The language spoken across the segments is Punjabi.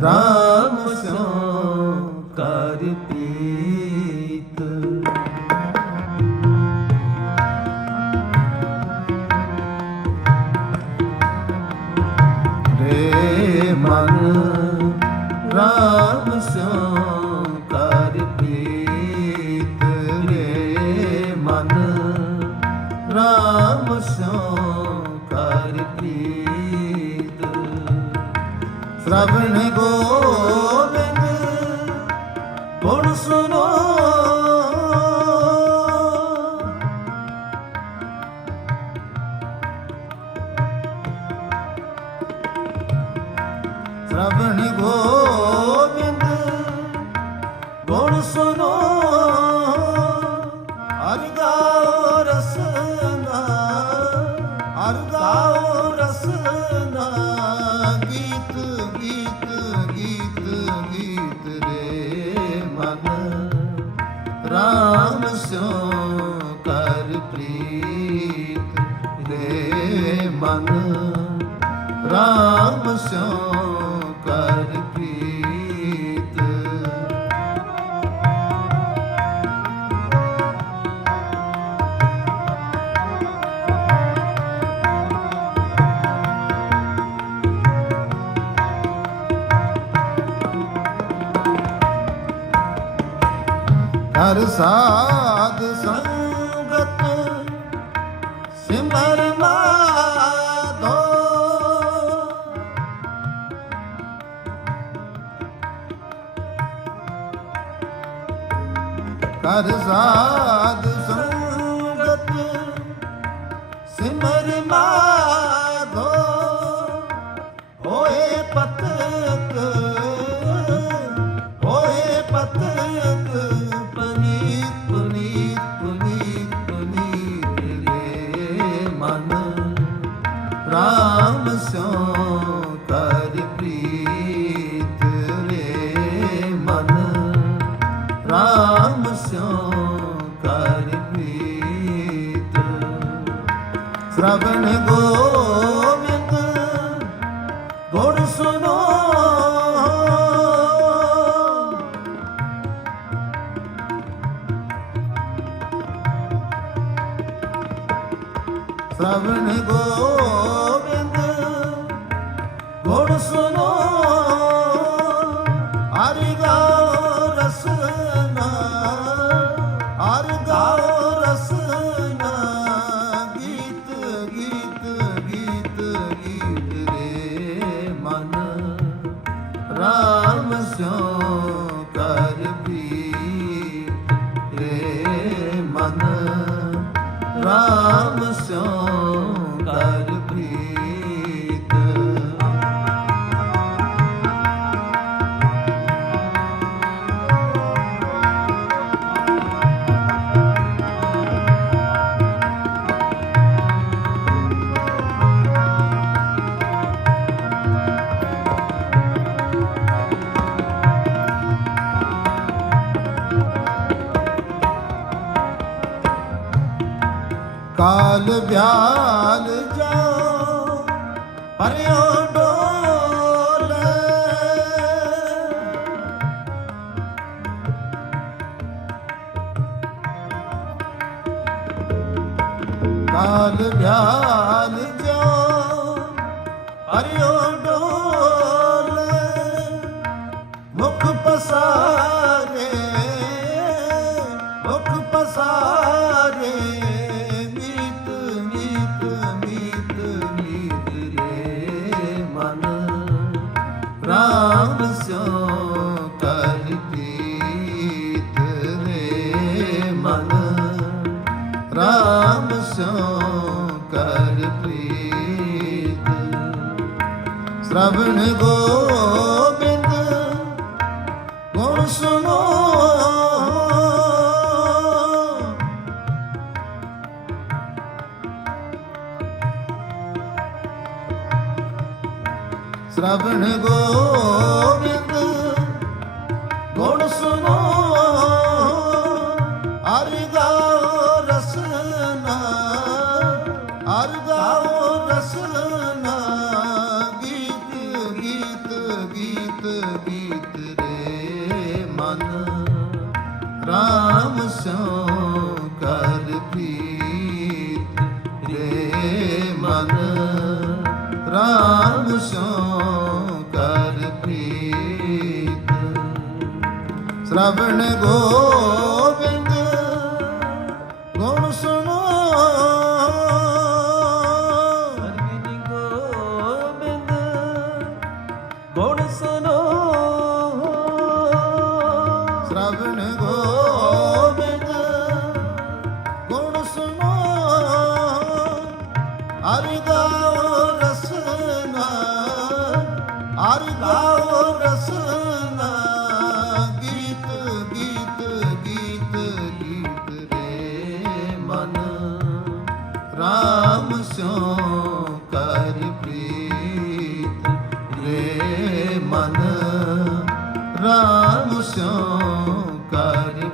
राम सो श्रवण गो RAM ਕਰ ਪ੍ਰੀਤ। ਕਰ ਸਾ ਕਰ ਸਾਧ ਸੰਗਤ ਸਿਮਰ ਮਾ श्रवण गो राम ਕਾਲ ਬਿਆਲ ਜਾਉ ਪਰਿਓ ਡੋਲੇ। ਕਾਲ ਬਿਆਲ ਨਾਮ ਸੋ ਕਰ ਰੇ ਮਨ ਰਾਮ ਸੋ ਕਰ ਸ਼੍ਰਵਣ ਗੋਬਿੰਦ ਗੁਣ ਸੁਣੋ श्रवण ਰਾਮ ਕਰ ਪ੍ਰੀਤ ਰੇ ਮਨ। ਰਾਮ ਸਿਉ ਕਰ ਪ੍ਰੀਤ ਸ਼ਰਵਣ ਗੋ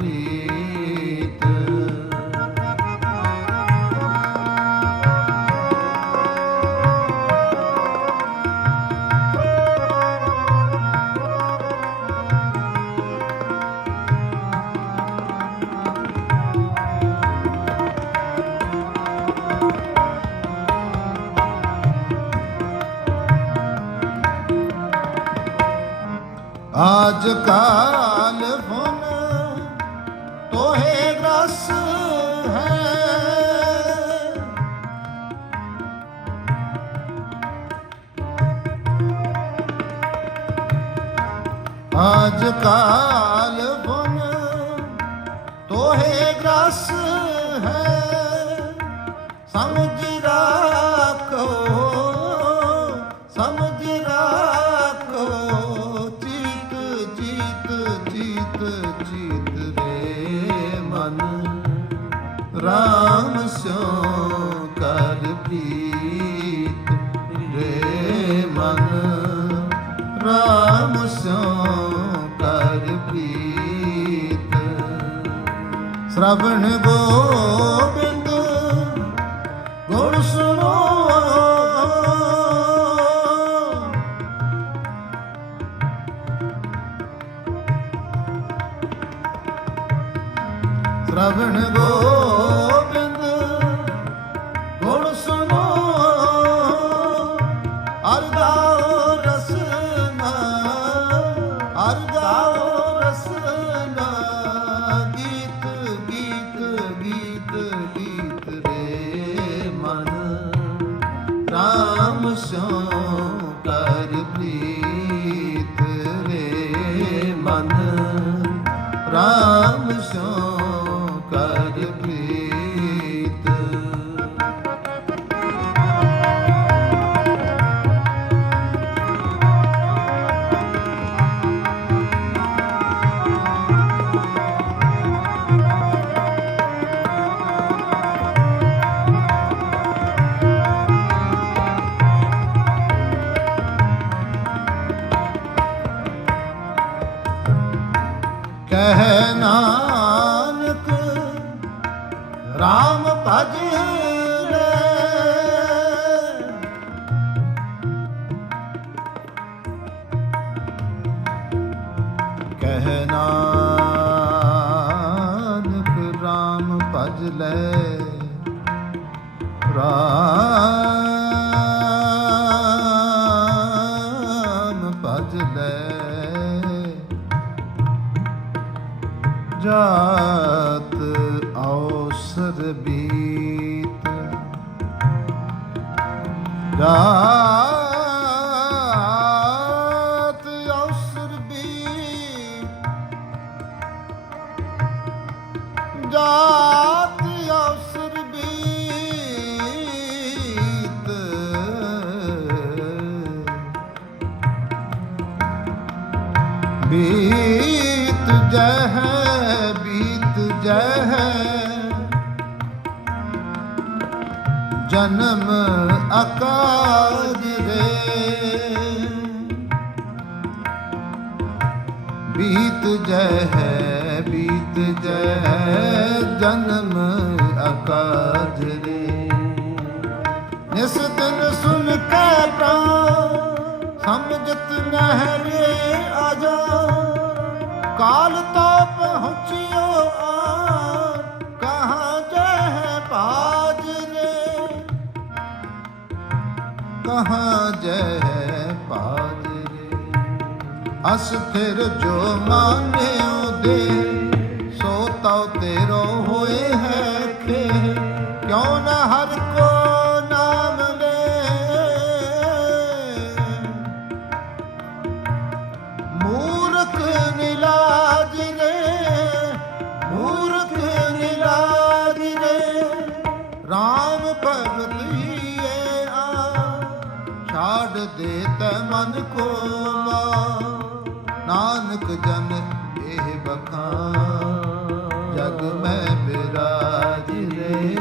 ਕਰ ਪ੍ਰੀਤ ਆਜ ਕਾਲ ਪ੍ਰੀਤ ਸ਼ਰਵਣ ਗੋਬਿੰਦ ਕਹਿ ਨਾਨਕ RAM ਭਜ ਲੈ। ਕਹਿ ਨਾਨਕ RAM ਭਜ ਲੈ। RAM ਔਸਰ ਬੀਤ ਜਾਤ ਜਨਮ ਅਕਾਜ ਰੇ ਬੀਤ ਜੈ ਹੈ, ਬੀਤ ਜਹ ਜਨਮ ਅਕਾਜ ਰੇ ਨਿਸ ਦਿਨ ਸੁਨ ਕੇ ਪ੍ਰਾਨ ਸਮਝਤ ਨਹਿਰੇ ਆ ਜਾ। ਕਾਲ ਤੋ ਪਹੁੰਚਿਓ ਆ ਕਹਾਂ ਜਹ ਪਾਜ ਰੇ ਅਸਥਿਰ ਜੋ ਮਾਨਿਓ ਦੇ ਸੋ ਤਉ ਤੇਰੋ ਤੈ ਕੋ ਮਾ। ਨਾਨਕ ਜਨ, ਇਹ ਬਖਾਨ ਜਗ ਮੈਂ ਬਿਰਾਜ ਰੇ,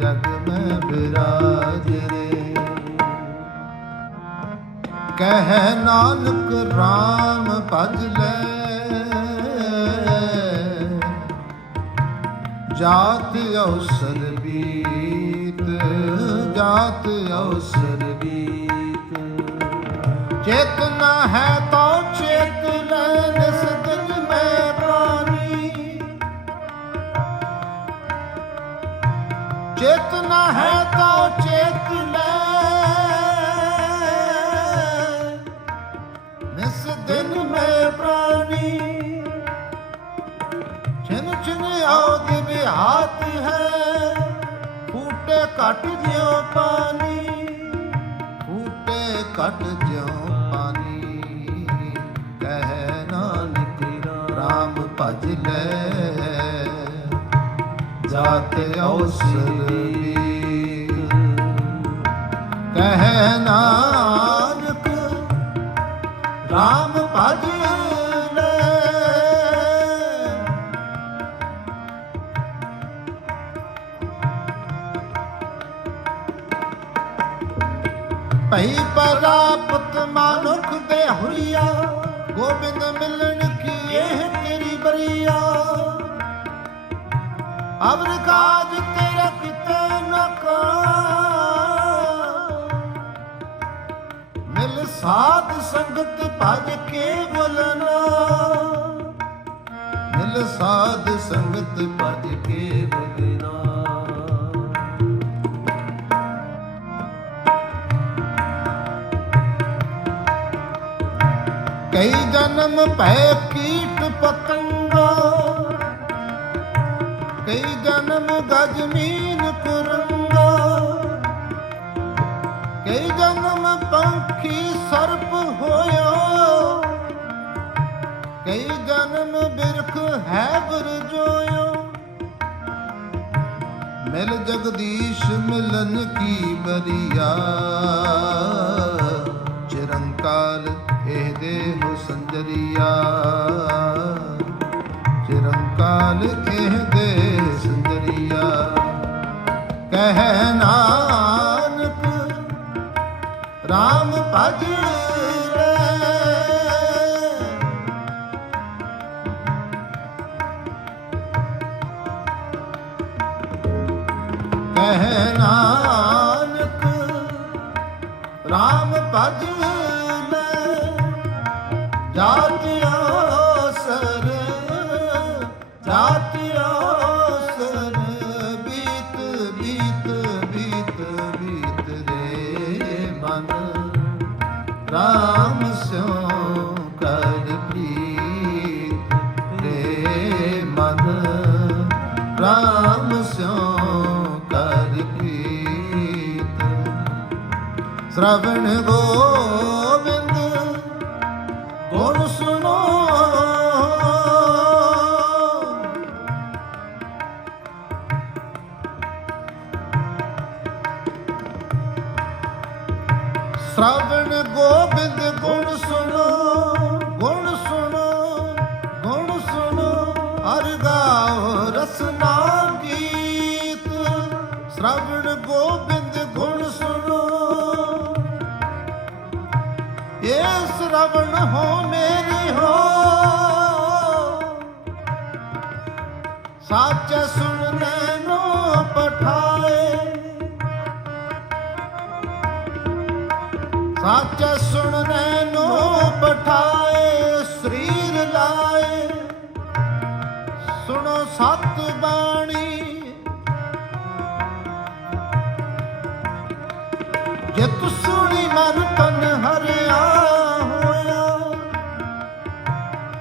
ਜਗ ਮੈਂ ਬਿਰਾਜ ਰੇ। ਕਹਿ ਨਾਨਕ RAM ਭਜ ਲੈ। ਜਾਤ ਅਵਸਰ ਬੀਤ, ਜਾਤ ਅਵਸਰ ਚੇਤਨਾ ਹੈ ਤੋ ਚੇਤ ਲੈ ਨਿਸ ਦਿਨ ਮੈਂ ਪ੍ਰਾਨੀ ਚੇਤਨਾ ਹੈ ਤੋ ਚੇਤ ਲੈ ਇਸ ਦਿਨ ਮੈਂ ਪ੍ਰਾਨੀ ਛਿਨ ਛਿਨ ਆਉਦ ਵਿਹਾਤ ਹੈ, ਫੂਟੇ ਘਟ ਜਿਉ ਪਾਣੀ। ਫੂਟੇ ਘਟ ਲੈ ਜਾਤ ਅਵਸਰ ਵੀ। ਕਹਿ ਨਾਨਕ RAM ਭਜ ਭਈ ਪ੍ਰਾਪਤ ਮਾਨੁਖ ਦੇ ਹੁਰੀਆ ਗੋਬਿੰਦ ਮਿਲਣ ਕੀ ਇਹ ਤੇਰੀ ਅਬਰ ਕਾਜ ਤੇਰਾ ਕਿਤੇ ਨਾ ਕਾ ਮਿਲ ਸਾਧ ਸੰਗਤ ਭਜ ਕੇ ਬੋਲਨਾ ਮਿਲ ਸਾਧ ਸੰਗਤ ਭਜ ਕੇ ਬੋਲਨਾ ਕਈ ਜਨਮ ਭੈ ਕੀਟ ਪਤੰਗਾ। ਕਈ ਜਨਮ ਗਜਮੀਨ ਕੁਰੰਗਾ। ਕਈ ਜਨਮ ਪੰਖੀ ਸਰਪ ਹੋਇਆ। ਕਈ ਜਨਮ ਬਿਰਖ ਹੈ ਬਰਜੋਇਓ ਮਿਲ ਜਗਦੀਸ਼ ਮਿਲਨ ਕੀ ਬਰੀਆ ਚਿਰੰਕਾਲ ਇਹ ਦੇਹ ਸੰਜਰੀਆ। ਚਿਰੰਕਾਲ ਇਹ RAM ਸਿਉ ਕਰ ਪ੍ਰੀਤ ਰੇ ਮਨ। RAM ਸਿਉ ਕਰ ਪ੍ਰੀਤ। ਸ਼ਰਵਣ ਗੋਬਿੰਦ ਹਰ ਗਾਓ ਰਸਨਾ ਗੀਤ, ਸ਼੍ਰਵਣ ਗੋਬਿੰਦ ਗੁਣ ਸੁਣੋ। ਇਹ ਸ਼੍ਰਵਣ ਹੋ ਮੇਰੀ ਹੋ। ਸੱਚ ਸੁਣਨੇ ਨੂੰ ਪਠਾਏ। ਸੱਚ ਸੁਣਨੇ ਨੂੰ ਪਠਾਏ। ਸਤ ਬਾਣੀ। ਜੇ ਤੂੰ ਸੁਣੀ ਮਨ ਤਨ ਹਰਿਆ ਹੋਇਆ,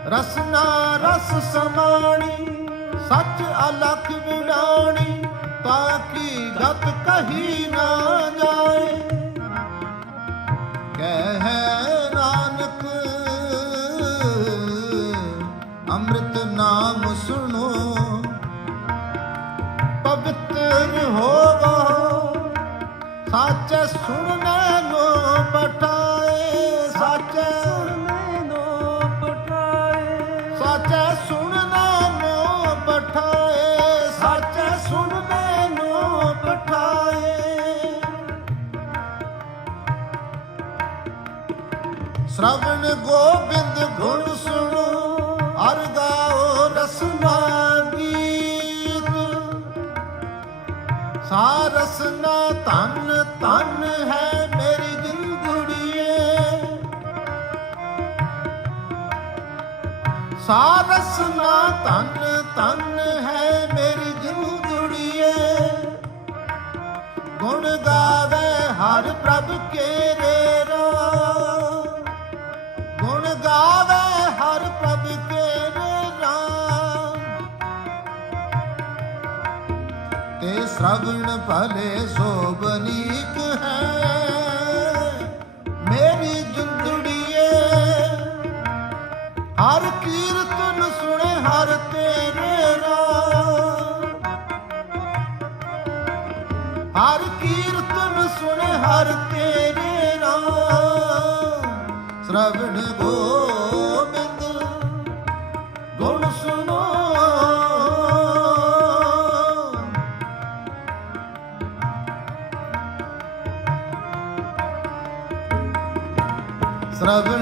ਰਸਨਾ ਰਸ ਸਮਾਣੀ, ਸੱਚ ਅਲਖ ਵਿਡਾਣੀ, ਤਾਂ ਕੀ ਗਤ ਕਹੀ ਨਾ ਜਾਏ। ਕਹਿ ਨਾਨਕ, ਅੰਮ੍ਰਿਤ ਨਾਮ ਸੁਣ ਪਵਿੱਤਰ ਹੋਵੋ। ਸੱਚ ਸੁਣਨੇ ਨੂੰ ਪਠਾਏ ਸੱਚ ਮੈਨੂੰ ਪਠਾਏ ਸੱਚ ਸੁਣਨੇ ਨੂੰ ਪਠਾਏ ਸੱਚ ਸੁਣਨੇ ਨੂੰ ਪਠਾਏ ਸ਼ਰਵਣ ਗੋਬਿੰਦ ਗੁਣ ਸੁਣੋ। ਹਰ ਸਾਰਸਨਾ ਧਨ ਧਨ ਹੈ ਮੇਰੀ ਜਿੰਦੜੀਏ। ਸਾਰਸਨਾ ਧਨ ਧਨ ਹੈ ਮੇਰੀ ਜਿੰਦੜੀਏ। ਗੁਣ ਗਾਵੇ ਹਰ ਪ੍ਰਭ ਕੇ ਰਾਮ ਸ਼ਰਵਣ ਭਲੇ ਸੋਬਨੀਕ ਹੈ। ਮੇਰੀ ਜੁੰਦੜੀਏ ਹਰ ਕੀਰਤਨ ਸੁਣੇ ਹਰ ਤੇਰੇ ਰਾਮ ਹਰ ਕੀਰਤਨ ਸੁਣੇ ਹਰ ਤੇਰੇ ਨਾਮ ਸ਼ਰਵਣ ਗੋਬਿੰਦ, ਗੁਣ ਸੁਣੋ ਸ਼ਰਵਣ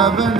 ਸ਼ਰਵਣ ਗੋਬਿੰਦ